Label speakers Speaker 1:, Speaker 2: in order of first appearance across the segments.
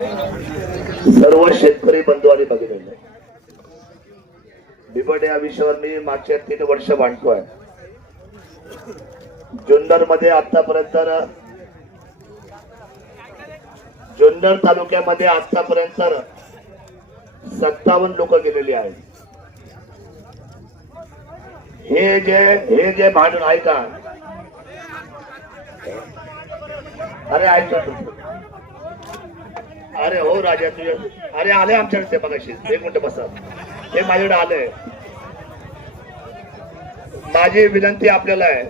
Speaker 1: सर्व शेतकरी बंधू आणि भगिनी बिबट या विषयावर मी मागच्या तीन वर्ष मांडतोय जुन्नरमध्ये आतापर्यंत जुन्नर तालुक्यामध्ये आतापर्यंत सत्तावन्न लोक गेलेली आहेत. हे जे हे जे भांडण ऐका. अरे ऐका अरे हो राजा तुझे अरे आले आमच्याकडे ते बघाशी एक मिनिट बसा. हे माझ्याकडे आलंय. माझी विनंती आपल्याला आहे.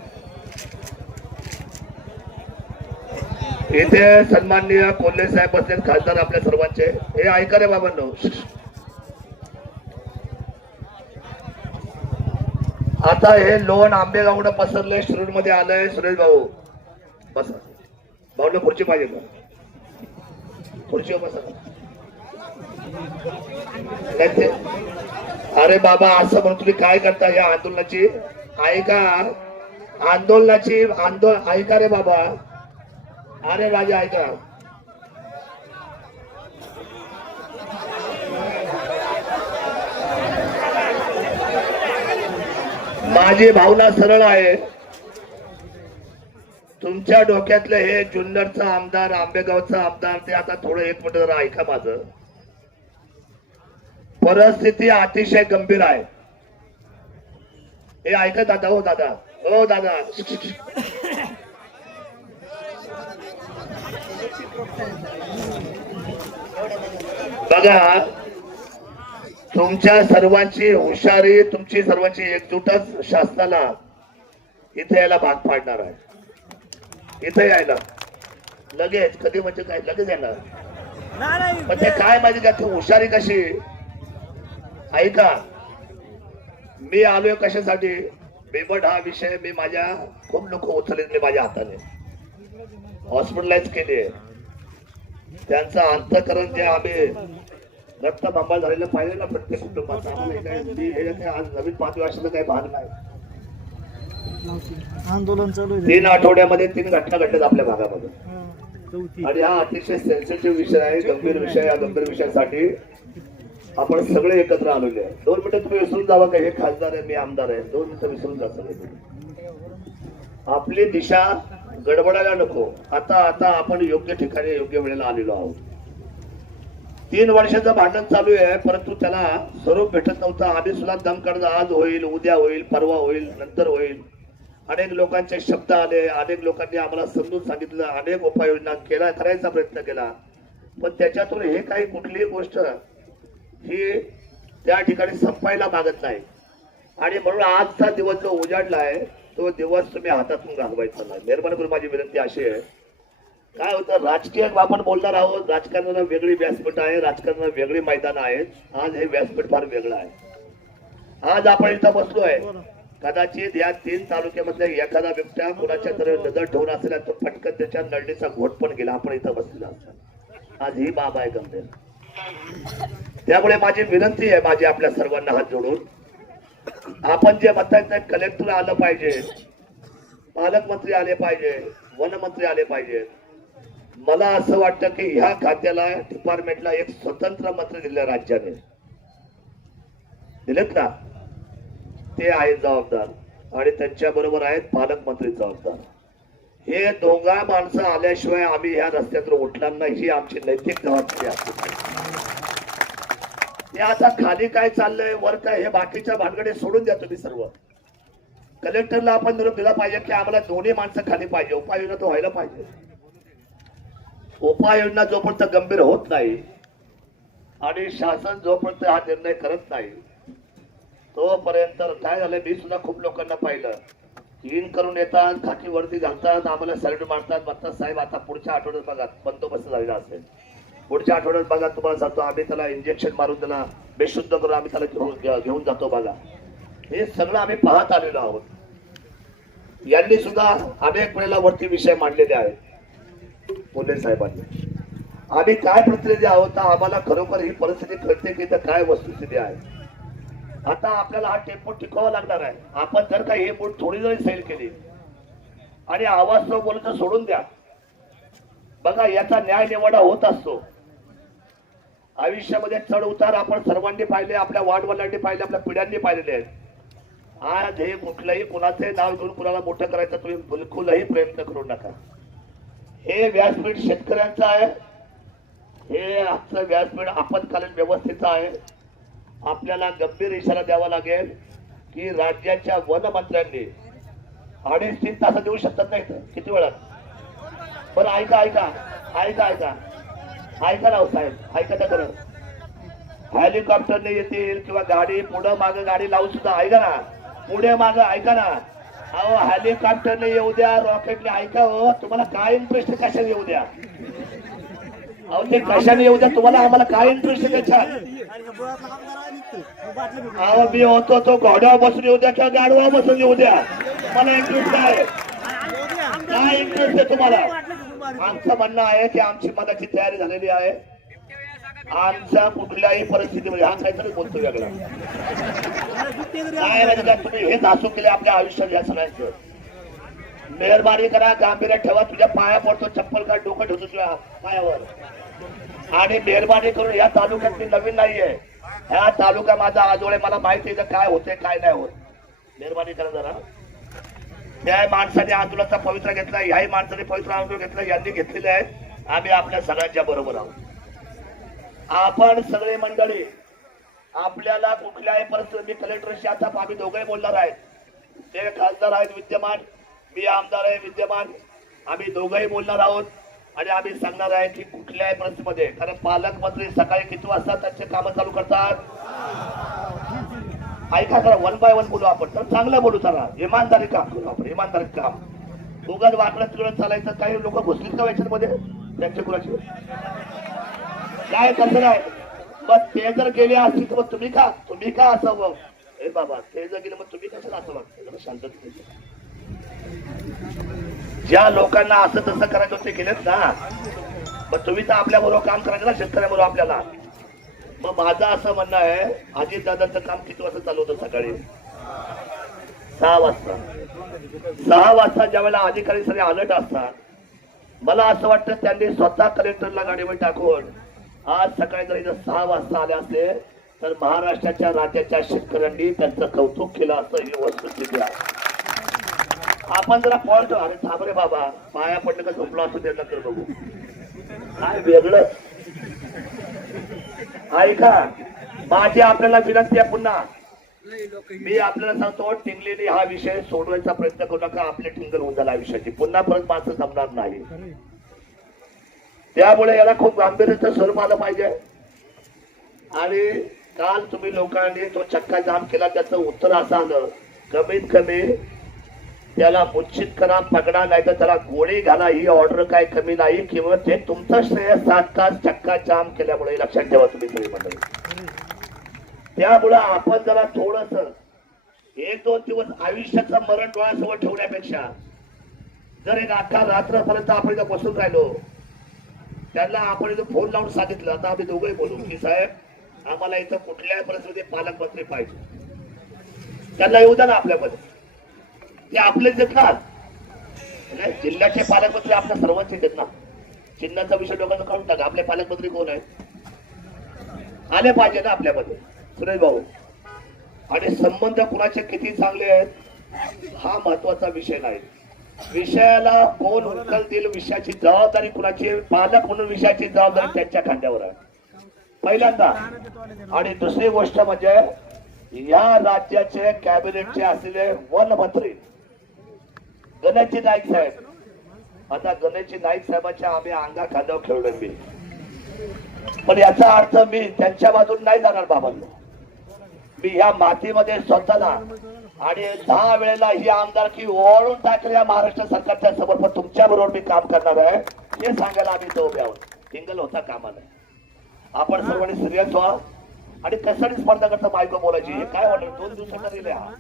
Speaker 1: इथे सन्माननीय कोल्हे साहेब बसलेत खासदार आपल्या सर्वांचे. हे ऐका रे बाबांनो. आता हे लोण आंबेगावडं पसरलंय शिरूरमध्ये आलंय. सुरेश भाऊ बसा. भाऊला खुर्ची पाहिजे का? खुर्ची बसा. अरे बाबा असं म्हणून तुम्ही काय करता या आंदोलनाची? ऐका. आंदोलनाची आंदोलन ऐका रे बाबा. अरे राजा ऐका. माझी भावना सरळ आहे. तुमच्या डोक्यातलं हे जुन्नरचा आमदार आंबेगावचा आमदार ते आता थोडं एक मिनिट जरा ऐका माझं. परिस्थिती अतिशय गंभीर आहे. हे ऐका दादा हो दादा. हो दादा. बघा तुमच्या सर्वांची हुशारी तुमची सर्वांची एकजूटच शासनाला इथे यायला भाग पाडणार आहे. इथे यायला. लगेच कधी म्हणजे काय लगेच येणार. पण ते काय माहिती का ती हुशारी कशी? ऐका. मी आलोय कशासाठी? बेबट हा विषय मी माझ्या खूप लोक उचलले माझ्या हाताने. हॉस्पिटलाइज केले त्यांचं अंतकरण जे आम्ही रक्त बंबाळ झालेलं पाहिजे ना प्रत्येक काय आज नवीन पाच वर्षाचं काही भाग नाही.
Speaker 2: आंदोलन चालू आहे.
Speaker 1: तीन आठवड्यामध्ये तीन घटना घडल्यात आपल्या भागामध्ये. आणि हा अतिशय सेन्सिटिव्ह विषय आहे गंभीर विषय या गंभीर विषयासाठी आपण सगळे एकत्र आलेले आहे. दोन मिनिटं तुम्ही विसरून जावा का? हे खासदार आहे मी आमदार आहे. दोन मिनिटं विसरून जा सगळे. आपली दिशा गडबडायला नको. आता आता आपण योग्य ठिकाणी योग्य वेळेला आलेलो आहोत. तीन वर्षाचं भांडण चालू आहे परंतु त्याला स्वरूप भेटत नव्हतं. आम्ही सुद्धा दम आज होईल उद्या होईल परवा होईल नंतर होईल. अनेक लोकांचे शब्द आले अनेक लोकांनी आम्हाला समजून सांगितलं अनेक उपाययोजना केला करायचा प्रयत्न केला. पण त्याच्यातून हे काही कुठलीही गोष्ट ही त्या ठिकाणी संपायला मागत नाही. आणि म्हणून आजचा दिवस जो उजाडला आहे तो दिवस तुम्ही हातातून घालवायचा नाही. निर्माण करून माझी विनंती अशी आहे. काय होतं राजकीय आपण बोलणार आहोत राजकारणाला वेगळी व्यासपीठ आहे राजकारणाला वेगळी मैदान आहेत. आज हे व्यासपीठ फार वेगळं आहे. आज आपण इथं बसलो आहे कदाचित या तीन तालुक्यामधल्या एखादा बिबट्या कुणाच्या तरी नजर ठेवून असेल तर पटकन त्याच्या नळणीचा घोट पण गेला. आपण इथं बसलेला आज ही बाब आहे गंभीर. त्यामुळे माझी विनंती आहे माझी आपल्या सर्वांना हात जोडून. आपण जे म्हणताय कलेक्टर आलं पाहिजे. पालकमंत्री आले पाहिजे. वनमंत्री आले पाहिजे. मला असं वाटतं की ह्या खात्याला डिपार्टमेंटला एक स्वतंत्र मंत्री दिले राज्याने. दिलेत ना? ते आहेत जबाबदार. आणि त्यांच्या बरोबर आहेत पालकमंत्री जबाबदार. हे दोघा माणसं आल्याशिवाय आम्ही ह्या रस्त्यातून उठणार नाही ही आमची नैतिक जबाबदारी असते हे आता खाली काय चाललंय वर काय हे बाकीच्या भानगडे सोडून द्या तुम्ही सर्व. कलेक्टरला आपण निरोप दिला पाहिजे की आम्हाला दोन्ही माणसं खाली पाहिजे उपाययोजना तो व्हायला पाहिजे. उपाययोजना जोपर्यंत गंभीर होत नाही आणि शासन जोपर्यंत हा निर्णय करत नाही तोपर्यंत काय झालं मी सुद्धा खूप लोकांना पाहिलं. इन करून येतात खाकी वरती घालतात आम्हाला सॅल्यूट मारतात. म्हणतात साहेब आता पुढच्या आठवड्यात बघा बंदोबस्त झालेला असेल. पुढच्या आठवड्यात बघा तुम्हाला सांगतो आम्ही त्याला इंजेक्शन मारून त्याला बेशुद्ध करून आम्ही त्याला घेऊन घेऊन जातो बघा. हे सगळं आम्ही पाहत आलेलो आहोत. यांनी सुद्धा अनेक वेळेला वरती विषय मांडलेले आहेत. मुले साहेबांनी. आम्ही काय प्रतिनिधी आहोत आम्हाला खरोखर ही परिस्थिती कळते की इथं काय वस्तुस्थिती आहे? आता आपल्याला हा टेम्पो टिकवावा लागणार आहे. आपण जर का हे बोट थोडी जरी सैल केली आणि आवाज न बोलत सोडून द्या बघा याचा न्याय निवाडा होत असतो. आयुष्यामध्ये चढ उतार आपण सर्वांनी पाहिले आपल्या वाटवलांनी पाहिले आपल्या पिढ्यांनी पाहिलेले आहेत. आज हे कुठलंही कुणाचे नाव घेऊन कुणाला मोठं करायचं तुम्ही बिलकुलही प्रयत्न करू नका. हे व्यासपीठ शेतकऱ्यांचं आहे. हे आजचं व्यासपीठ आपत्कालीन व्यवस्थेचं आहे. आपल्याला गंभीर इशारा द्यावा लागेल की राज्याच्या वनमंत्र्यांनी अडीच तीन तास देऊ शकतात नाही किती वेळात? बरं ऐका ऐका ऐका ऐका. ऐका ना हो साहेब. ऐका त्या बरं. हेलिकॉप्टरने येतील किंवा गाडी पुढं मागं गाडी लावू सुद्धा ऐका ना. पुढे मागं ऐका ना. अहो हेलिकॉप्टरने येऊ द्या रॉकेटने ऐका हो. तुम्हाला काय इंटरेस्ट कशाने येऊ द्या? अहो ते कशाने येऊ द्या? तुम्हाला आम्हाला काय इंटरेस्ट त्याच्यात? अहो मी होतो तो घोड्यावर बसून येऊ द्या किंवा गाडवा बसून येऊ द्या. मला इंटरेस्ट आहे. काय इंटरेस्ट आहे तुम्हाला? आमचं म्हणणं आहे की आमची मनाची तयारी झालेली आहे. आमच्या कुठल्याही परिस्थितीमध्ये हा काहीतरी बोलतो वेगळा. काय माहिती तुम्ही हेच असू केले आपल्या आयुष्यात या सगळ्यांचं मेहरबानी करा गांभीर्य ठेवा तुझ्या पाया पडतो चप्पल काय डोकं ठेवतो तुझ्या पायावर. आणि मेहरबानी करून या तालुक्यात मी नवीन नाहीये. ह्या तालुका माझा आजोळे मला माहिती आहे काय होते काय नाही होत. मेहरबानी करा जरा. त्या माणसाने आंदोलनाचा पवित्र घेतला याही माणसाने पवित्र आंदोलन घेतलं यांनी घेतलेले आहे आम्ही आपल्या सगळ्यांच्या बरोबर आहोत. आपण सगळे मंडळी आपल्याला कुठल्याही परिस्थितीत मी कलेक्टरशी आता आम्ही दोघे बोलणार आहेत. ते खासदार आहेत विद्यमान मी आमदार आहे विद्यमान. आम्ही दोघंही बोलणार आहोत आणि आम्ही सांगणार आहे की कुठल्याही परिस्थितीमध्ये कारण पालकमंत्री सकाळी किती वाजता त्यांचे कामं चालू करतात? ऐका जरा वन बाय वन बोलू आपण. तर चांगलं बोलू चला. इमानदारी काम करू आपण इमानदारी काम. दोघं वाकडं तिकडं चालायचं काही लोक घुसलीत का याच्यामध्ये त्यांच्या कुणाची? काय कसं नाही? मग ते जर गेले असतील तर मग तुम्ही का तुम्ही का असावं हे बाबा ते जर गेले मग तुम्ही कसं असं वाटतं शांत ज्या लोकांना असं तसं करायचं होते केलेत ना. मग तुम्ही तर आपल्या बरोबर काम करायचं ना शेतकऱ्याबरोबर आपल्याला. मग माझं असं म्हणणं आहे अजित दादांचं काम किती वाजता चालू होतं सकाळी? सहा वाजता. सहा वाजता ज्या वेळेला अधिकारी सगळे अलर्ट असतात मला असं वाटतं त्यांनी स्वतः कलेक्टरला गाडीवर टाकून आज सकाळी जर इथं सहा वाजता आले असते तर महाराष्ट्राच्या राज्याच्या शेतकऱ्यांनी त्यांचं कौतुक केलं असं ही वस्तुस्थिती आहे. आपण जरा पॉइंट अरे थांब रे बाबा. पाया पडलं का झोपलो असतो ते तर बघू. काय वेगळं? ऐका माझी आपल्याला विनंती आहे पुन्हा. मी आपल्याला सांगतो टिंगलीने हा विषय सोडवायचा प्रयत्न करू नका. आपले टिंगल होऊन झाला आयुष्याची. पुन्हा परत माणसं जमणार नाही. त्यामुळे याला खूप गांभीर्याचं स्वरूप आलं पाहिजे. आणि काल तुम्ही लोकांनी तो चक्का जाम केला. त्याचं उत्तर असं आलं. कमीत कमी त्याला मुच्छित करा पकडा नाही तर त्याला गोळी घाला. ही ऑर्डर काय कमी नाही किंवा ते तुमचं श्रेय सात तास चक्का जाम केल्यामुळे लक्षात ठेवा तुम्ही तुम्ही मंडळी. त्यामुळं आपण जरा थोडस एक दोन दिवस आयुष्याचं मरण डोळ्यासमोर ठेवण्यापेक्षा जर एक अख्खा रात्रपर्यंत आपण इथं बसून राहिलो त्यांना आपण इथं फोन लावून सांगितलं आता आम्ही दोघंही बोलू की साहेब आम्हाला इथं कुठल्याही परिस्थितीत पालकमंत्री पाहिजे. त्यांना येऊ द्या ना आपल्यामध्ये. ते आपलेच देत ना जिल्ह्याचे पालकमंत्री आपल्या सर्वांचे देत ना चिन्हाचा विषय लोकांना काढून टाका. आपले पालकमंत्री कोण आहेत आले पाहिजे ना आपल्यामध्ये. सुरेश भाऊ. आणि संबंध कुणाचे किती चांगले आहेत हा महत्त्वाचा विषय नाही. विषयाला कोण उकल देईल विषयाची जबाबदारी कुणाची? पालक म्हणून विषयाची जबाबदारी त्यांच्या खांद्यावर आहे. पहिल्यांदा. आणि दुसरी गोष्ट म्हणजे या राज्याचे कॅबिनेटचे असलेले वनमंत्री गणेशजी नाईक साहेब. आता गणेशजी नाईक साहेबांच्या आम्ही अंगा खांद्यावर खेळलोय मी. पण याचा अर्थ मी त्यांच्या बाजून नाही जाणार बाबांना. मी ह्या मातीमध्ये स्वतःला आणि दहा वेळेला ही आमदारकी ओळून टाकली महाराष्ट्र सरकारच्या समोर पण तुमच्या बरोबर मी काम करणार आहे. हे सांगायला आम्ही तो उभे आहोत. सिंगल होता कामा नाही आपण सर्वांनी सिरियस व्हा आणि कशाने स्पर्धा करता मायको बोलायची. हे काय वाटलं? दोन दिवसाचा दिले हा.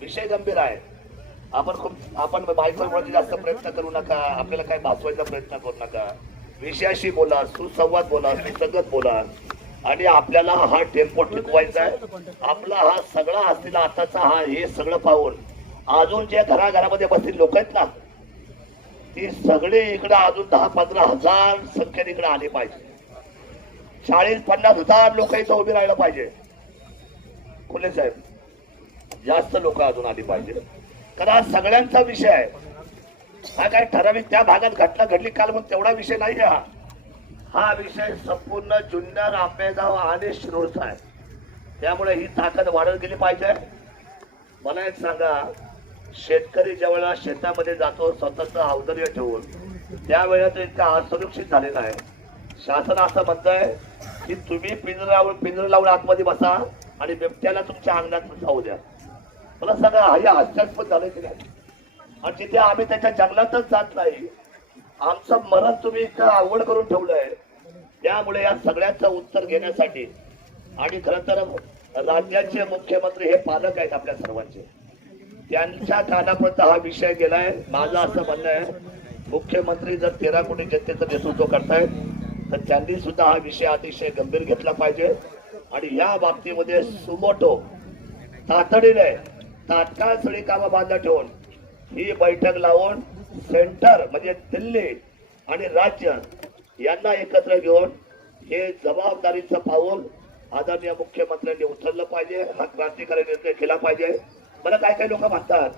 Speaker 1: विषय गंभीर आहे. आपण खूप आपण बायको जास्त प्रयत्न करू नका. आपल्याला काय भासवायचा प्रयत्न करू नका. विषयाशी बोला सुसंवाद बोला सुसंगत बोला. आणि आपल्याला हा टेम्पो टिकवायचा आहे. आपला हा सगळा असलेला आताचा हा हे सगळं पाहून अजून जे घराघरामध्ये बसतील लोक आहेत ना ती सगळे इकडे अजून दहा पंधरा हजार संख्येने इकडे आले पाहिजे. चाळीस पन्नास हजार लोक इथं उभी राहायला पाहिजे. खुले साहेब जास्त लोक अजून आली पाहिजे. कारण हा सगळ्यांचा विषय आहे. हा काय ठराविक त्या भागात घटना घडली काल मग तेवढा विषय नाही हा. हा विषय संपूर्ण जुन्नर आंबेगाव आणि शिरोळचा आहे. त्यामुळे ही ताकद वाढत गेली पाहिजे. मला एक सांगा शेतकरी ज्यावेळेला शेतामध्ये जातो स्वतःचं औदर्य ठेवून त्यावेळेला तो इतका असुरक्षित झालेला आहे. शासन असं म्हणतंय की तुम्ही पिंजर लावून पिंजर लावून आतमध्ये बसा आणि बिबट्याला तुमच्या अंगणात जाऊ द्या. मला सांगा हे आश्चर्यपण झालं की नाही? आणि जिथे आम्ही त्याच्या जंगलातच जात नाही आमचं मरण तुम्ही इतकं आवड करून ठेवलंय. त्यामुळे या सगळ्याचं उत्तर घेण्यासाठी आणि खर तर राज्याचे मुख्यमंत्री हे पालक आहेत आपल्या सर्वांचे. त्यांच्या कानापर्यंत हा विषय गेलाय. माझं असं म्हणणं आहे मुख्यमंत्री जर तेरा कोटी जनतेचं नेतृत्व करतायत तर त्यांनी सुद्धा हा विषय अतिशय गंभीर घेतला पाहिजे. आणि या बाबतीमध्ये सुमोटो तातडीने तात्काळ सगळी कामं बांधा ठेवून ही बैठक लावून सेंटर म्हणजे दिल्ली आणि राज्य यांना एकत्र घेऊन हे जबाबदारीचं पाऊल आदरणीय मुख्यमंत्र्यांनी उचललं पाहिजे हा क्रांतिकारी निर्णय केला पाहिजे. मला काय काय लोक म्हणतात?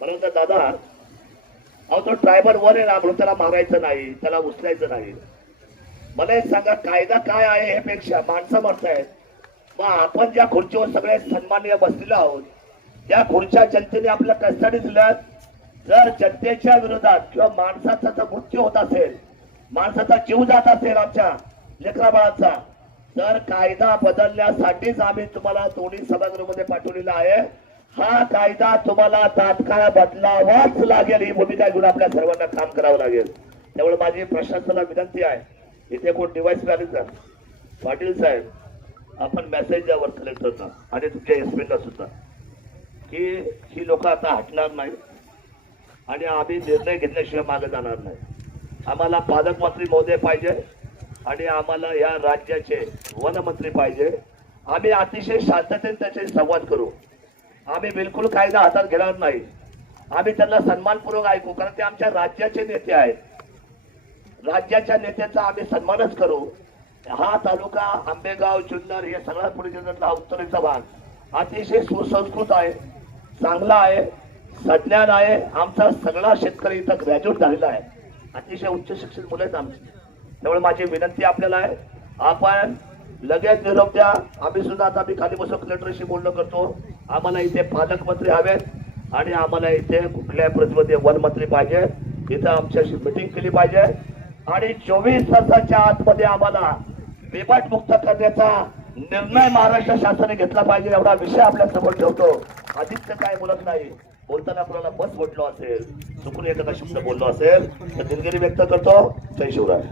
Speaker 1: म्हणून दादा अहो तो ड्रायव्हर वर आहे ना म्हणून त्याला मारायचं नाही त्याला उचलायचं नाही. मला सांगा कायदा काय आहे हे पेक्षा माणसं मरतायत मग आपण ज्या खुर्चीवर सगळे सन्माननीय बसलेलो आहोत या खुर्च्या जनतेने आपल्या कस्टडी दिल्यात जर जनतेच्या विरोधात किंवा माणसाचा जर मृत्यू होत असेल माणसाचा जीव जात असेल आमच्या लेकरा बाळाचा तर कायदा बदलण्यासाठीच आम्ही तुम्हाला दोन्ही सभागृहामध्ये पाठवलेला आहे. हा कायदा तुम्हाला तात्काळ बदलावाच लागेल ही भूमिका घेऊन आपल्या सर्वांना काम करावं लागेल. त्यामुळे माझी प्रशासनाला विनंती आहे. इथे कोण डिवाइस मॅनेजर पाटील साहेब आपण मेसेज द्या वर कलेक्टरना आणि तुमच्या एसपीला सुद्धा. की ही लोक आता हटणार नाही आणि आम्ही निर्णय घेतल्याशिवाय मागे जाणार नाही. आम्हाला पालकमंत्री महोदय पाहिजे आणि आम्हाला या राज्याचे वनमंत्री पाहिजे. आम्ही अतिशय शांततेने त्याचे संवाद करू. आम्ही बिलकुल कायदा हातात घेणार नाही. आम्ही त्यांना सन्मानपूर्वक ऐकू कारण ते आमच्या राज्याचे नेते आहेत. राज्याच्या नेत्याचा आम्ही सन्मानच करू. हा तालुका आंबेगाव जुन्नर हे सगळ्यात पुढे जिल्ह्यातला उत्तरेचा भाग. अतिशय सुसंस्कृत आहे. चांगला आहे सज्ञान आहे आमचा सगळा शेतकरी इथं ग्रॅज्युएट झालेला आहे. अतिशय उच्च शिक्षित मुलं आहेत आमची. त्यामुळे माझी विनंती आपल्याला आहे आपण लगेच निरोप द्या. आम्ही सुद्धा आता मी खाली बसून कलेक्टरशी बोलणं करतो. आम्हाला इथे पालकमंत्री हवेत आणि आम्हाला इथे कुठल्या प्रतिमध्ये वनमंत्री पाहिजे. इथं आमच्याशी मिटिंग केली पाहिजे. आणि चोवीस तासाच्या आतमध्ये आम्हाला बेबाट मुक्त करण्याचा निर्णय महाराष्ट्र शासनाने घेतला पाहिजे एवढा विषय आपल्यासमोर ठेवतो. आदित्य काय बोलत नाही? बोलताना आपल्याला बस म्हटलो असेल चुकून एखादा शब्द बोललो असेल तर दिलगिरी व्यक्त करतो. जय शिवराय.